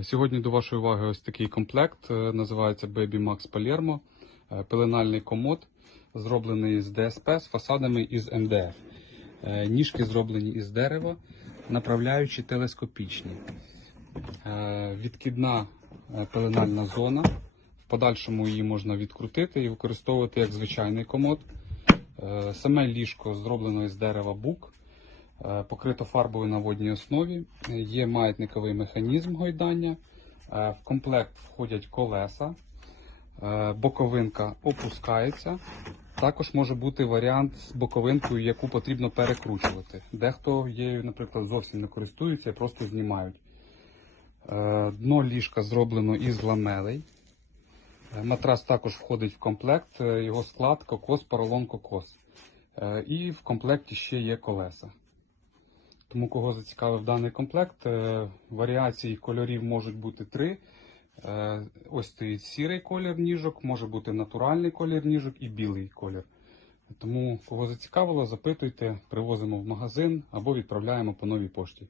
Сьогодні до вашої уваги ось такий комплект. е, Називається Baby Max Palermo. Е, Пеленальний комод, зроблений з ДСП з фасадами із МДФ. Е, Ніжки зроблені із дерева, направляючі телескопічні. Відкидна пеленальна зона. В подальшому її можна відкрутити і використовувати як звичайний комод. Саме ліжко зроблено із дерева бук. Е, покрито фарбою на водній основі. Є маятниковий механізм гойдання. Е, В комплект входять колеса, Е, боковинка опускається. Також може бути варіант з боковинкою, яку потрібно перекручувати. Дехто її, наприклад, зовсім не користується і просто знімають. Дно ліжка зроблено із ламелей. Матрас також входить в комплект. Його склад кокос, поролон кокос. І в комплекті ще є колеса. Тому кого зацікавив даний комплект, варіації варіацій кольорів можуть бути три. Е, Ось стоїть сірий колір ніжок, може бути натуральний колір ніжок і білий колір. Тому кого зацікавило, запитуйте, привозимо в магазин або відправляємо по новій пошті.